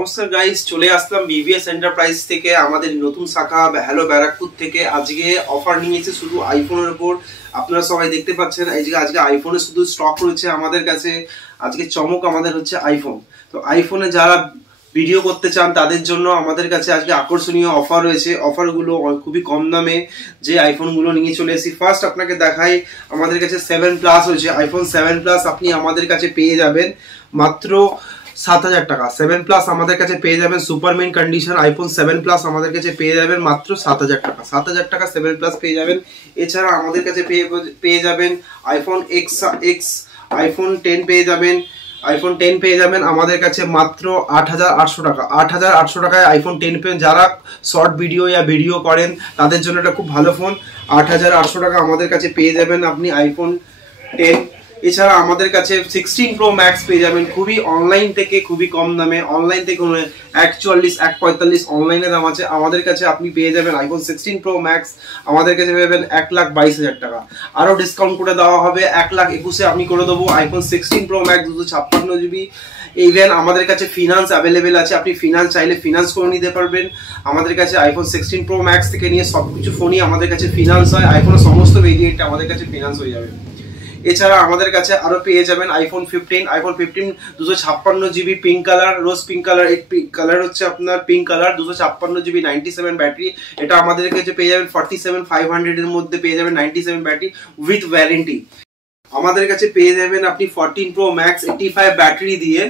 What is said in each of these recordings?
নমস্কার গাইস, চলে আসলাম BBS enterprise থেকে আমাদের নতুন শাখা হ্যালো ব্যারাকপুর থেকে। আজকে অফার নিয়েছে শুধু আইফোনের উপর। আপনারা সবাই দেখতে পাচ্ছেন আজকে আইফোনের শুধু স্টক রয়েছে আমাদের কাছে। আজকে চমক আমাদের হচ্ছে আইফোন। তো আইফোনে যারা ভিডিও করতে চান তাদের জন্য আমাদের কাছে আজকে আকর্ষণীয় অফার রয়েছে। অফারগুলো খুবই কম দামে যে আইফোনগুলো নিয়ে চলে এসেছি। ফার্স্ট আপনাকে দেখাই, আমাদের কাছে 7 প্লাস রয়েছে। আইফোন 7 প্লাস আপনি আমাদের কাছে পেয়ে যাবেন মাত্র 7,000 টাকা। 7 প্লাস আমাদের কাছে পেয়ে যাবেন সুপারমেন কন্ডিশন। আইফোন 7 প্লাস আমাদের কাছে পেয়ে যাবেন মাত্র 7,000 টাকা। 7,000 টাকা 7 প্লাস পেয়ে যাবেন। এছাড়া আমাদের কাছে পেয়ে যাবেন আইফোন এক্স, আইফোন 10 পেয়ে যাবেন। আইফোন 10 পেয়ে যাবেন আমাদের কাছে মাত্র 8,800 টাকা। 8,800 টাকায় আইফোন 10 পেন। যারা শর্ট ভিডিও করেন তাদের জন্য এটা খুব ভালো ফোন। 8,800 টাকা আমাদের কাছে পেয়ে যাবেন আপনি আইফোন 10। এছাড়া আমাদের কাছে 16 প্রো ম্যাক্স পেয়ে যাবেন খুবই অনলাইন থেকে খুবই কম দামে। অনলাইন থেকে 144 145 অনলাইনে দাম আছে। আমাদের কাছে আপনি পেয়ে যাবেন আইফোন 16 প্রো ম্যাক্স আমাদের কাছে পেয়ে যাবেন 1,22,000 টাকা। আরও ডিসকাউন্ট করে দেওয়া হবে, 1,21,000 আপনি করে দেবো। IPhone 16 pro max 256 GB. Even আমাদের কাছে ফিনান্স অ্যাভেলেবেল আছে, আপনি ফিনান্স চাইলে ফিনান্স করে নিতে পারবেন। আমাদের কাছে আইফোন 16 প্রো ম্যাক্স থেকে নিয়ে সবকিছু ফোনই আমাদের কাছে ফিনান্স হয়। আইফোনের সমস্ত ভেরিয়েন্ট আমাদের কাছে ফিনান্স হয়ে যাবে। এছাড়া আমাদের কাছে আরো পেয়ে যাবেন iPhone 15। IPhone 15 256 GB pink colour, রোজ পিঙ্ক কালার। এই কালার হচ্ছে আপনার পিঙ্ক কালার, 256 জিবি, 97 ব্যাটারি। এটা আমাদের কাছে পেয়ে যাবেন 47,500 এর মধ্যে পেয়ে যাবেন 97 ব্যাটারি উইথ ওয়ারেন্টি। আমাদের কাছে পেয়ে যাবেন আপনি 14 প্রো ম্যাক্স 85 ব্যাটারি দিয়ে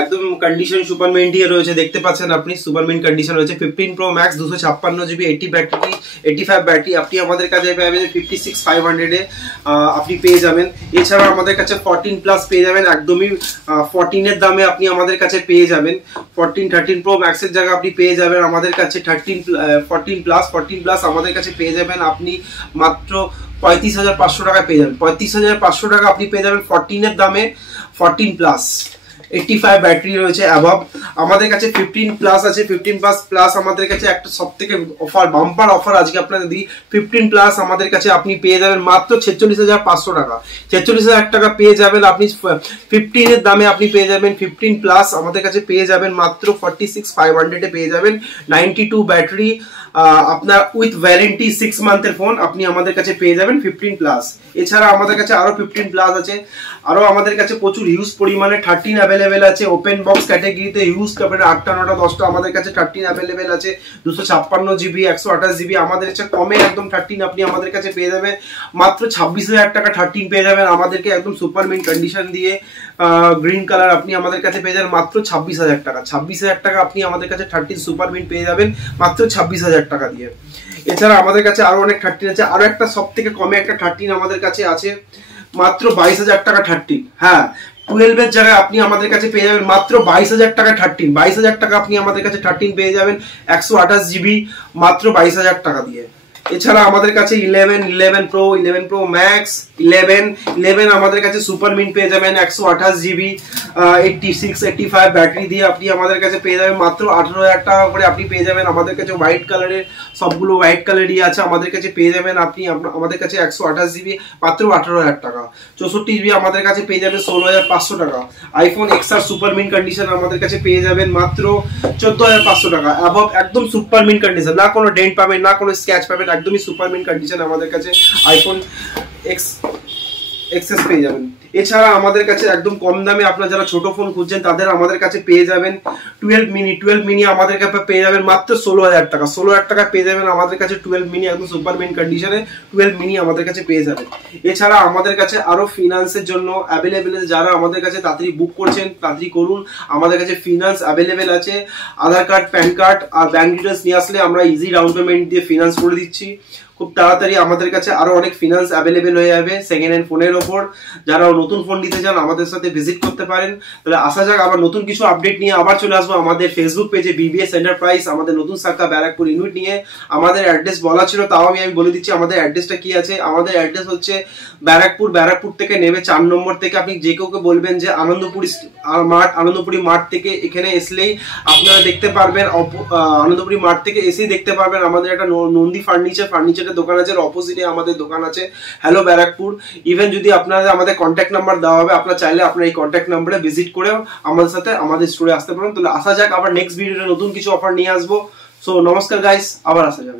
একদম কন্ডিশন সুপারমেন দিয়ে রয়েছে। দেখতে পাচ্ছেন আপনি সুপারমেন কন্ডিশন রয়েছে। 15 প্রো ম্যাক্স 256 জিবি 85 ব্যাটারি আপনি আমাদের কাছে পাবেন 56,500 এ আপনি পেয়ে যাবেন। এছাড়া আমাদের কাছে 14 প্লাস পেয়ে যাবেন একদমই 14 এর দামে আপনি আমাদের কাছে পেয়ে যাবেন। 13 প্রো ম্যাক্স এর জায়গায় আপনি পেয়ে যাবেন আমাদের কাছে 14 প্লাস আমাদের কাছে পেয়ে যাবেন আপনি মাত্র 35,500 টাকায় পেয়ে যাবেন। 35,500 টাকা আপনি পেয়ে যাবেন 14 এর দামে 14 প্লাস। 85 ব্যাটারি রয়েছে অ্যাবভ। আমাদের কাছে 15 প্লাস আছে। 15 প্লাস আমাদের কাছে একটা সবথেকে অফার, বাম্পার অফার আজকে আপনাদের দিই। 15 প্লাস আমাদের কাছে আপনি পেয়ে যাবেন মাত্র 46,500 টাকা। 46,000 টাকা পেয়ে যাবেন আপনি 15 এর দামে আপনি পেয়ে যাবেন। 15 প্লাস আমাদের কাছে পেয়ে যাবেন মাত্র 46,500 এ পেয়ে যাবেন। 92 ব্যাটারি আপনার উইথ ওয়ারেন্টি 6 মান্থের ফোন আপনি আমাদের কাছে পেয়ে যাবেন 15 প্লাস। এছাড়া আমাদের কাছে আরো 15 প্লাস আছে। আরো আমাদের কাছে প্রচুর হিউজ পরিমাণে 13 অ্যাভেলেবেল আছে। ওপেন বক্স ক্যাটাগরিতে হিউজ কাপড়ে 8টা 9টা 10টা আমাদের কাছে 13 অ্যাভেলেবেল আছে। 256 জিবি 128 জিবি আমাদের কাছে কমে একদম 13 আপনি আমাদের কাছে পেয়ে যাবেন মাত্র 26,000 টাকা। 13 পেয়ে যাবেন আমাদেরকে একদম সুপারমেন কন্ডিশন দিয়ে গ্রিন কালার আপনি আমাদের কাছে পেয়ে যাবেন মাত্র 26,000 টাকা। 26,000 টাকা আপনি আমাদের কাছে 13 সুপারমেন পেয়ে যাবেন মাত্র 26,000 টাকা দিয়ে। এছাড়া আমাদের কাছে আরো অনেক 13 আছে। আরো একটা সব থেকে কমে একটা 13 আমাদের কাছে আছে মাত্র 22,000 টাকা 13। হ্যাঁ, 12 এর জায়গায় আপনি আমাদের কাছে পেয়ে যাবেন মাত্র 22,000 টাকা 13। 22,000 টাকা আপনি আমাদের কাছে 13 পেয়ে যাবেন 128 জিবি মাত্র 22,000 টাকা দিয়ে। এছাড়া আমাদের কাছে 11 প্রো ম্যাক্স 11 আমাদের কাছে সুপারমিন পেয়ে যাবেন 128 জিবি 85 ব্যাটারি দিয়ে আপনি আমাদের কাছে পেয়ে যাবেন মাত্র 18,000 টাকা করে আপনি পেয়ে যাবেন। আমাদের কাছে হোয়াইট কালারের সবগুলো হোয়াইট কালারই আছে আমাদের কাছে পেয়ে যাবেন আপনি আমাদের কাছে 128 জিবি মাত্র 18,000 টাকা। 64 জিবি আমাদের কাছে পেয়ে যাবেন 16,500 টাকা। আইফোন এক্সআর সুপারমিন কন্ডিশন আমাদের কাছে পেয়ে যাবেন মাত্র 14,500 টাকা। অ্যাবভ একদম সুপারমিন কন্ডিশন, না কোনো ডেন্ট পাবেন না কোনো স্ক্র্যাচ পাবেন, একদমই সুপারমিন কন্ডিশন আমাদের কাছে আইফোন এক্সএস পেয়ে যাবেন। এছাড়া আমাদের কাছে একদম কম দামে আপনারা যারা ছোট ফোন খুঁজছেন তাদের আমাদের কাছে পেয়ে যাবেন 12 মিনি আমাদের কাছে পেয়ে যাবেন মাত্র 16,000 টাকা। 16,000 টাকা পেয়ে যাবেন আমাদের কাছে 12 মিনি একদম সুপারমেন কন্ডিশনে 12 মিনি আমাদের কাছে পেয়ে যাবেন। এছাড়া আমাদের কাছে আরো ফিনান্সের জন্য অ্যাভেলেবেল, যারা আমাদের কাছে তাড়াতাড়ি বুক করছেন তাড়াতাড়ি করুন। আমাদের কাছে ফিনান্স অ্যাভেলেবেল আছে। আধার কার্ড, প্যান কার্ড আর ব্যাংক ডিটেলস নিয়ে আসলে আমরা ইজি ডাউন পেমেন্ট দিয়ে ফিনান্স করে দিচ্ছি খুব তাড়াতাড়ি। আমাদের কাছে আরো অনেক ফিনান্স অ্যাভেলেবেল হয়ে যাবে সেকেন্ড হ্যান্ড ফোনের ওপর। যারা নতুন ফোন নিতে চান আমাদের সাথে ভিজিট করতে পারেন। তাহলে আসা যাক আবার নতুন কিছু আপডেট নিয়ে আবার চলে আসবো আমাদের ফেসবুক পেজে বিবিএস এন্টারপ্রাইজ আমাদের নতুন শাখা ব্যারাকপুর ইউনিট নিয়ে। আমাদের অ্যাড্রেস বলা ছিল, তাও আমি বলে দিচ্ছি আমাদের অ্যাড্রেসটা কি আছে। আমাদের অ্যাড্রেস হচ্ছে ব্যারাকপুর থেকে নেমে 4 নম্বর থেকে আপনি যে কাউকে বলবেন যে আনন্দপুরি মাঠ থেকে এখানে এসলেই আপনারা দেখতে পারবেন। আনন্দপুরি মাঠ থেকে এসেই দেখতে পারবেন আমাদের একটা নন্দী ফার্নিচার যেটা দোকান আছে অপোজিটে আমাদের দোকান আছে হ্যালো ব্যারাকপুর। ইভেন যদি আপনাদের আমাদের কন্ট্যাক্ট নাম্বার দেওয়া হবে, আপনারা চাইলে আপনার এই কন্ট্যাক্ট নাম্বারে ভিজিট করেও আমাদের সাথে আমাদের স্টোরে আসতে পারেন। তাহলে আসা যাক, আবার নেক্সট ভিডিওতে নতুন কিছু অফার নিয়ে আসবো। সো নমস্কার গাইস, আবার আসা যাবে।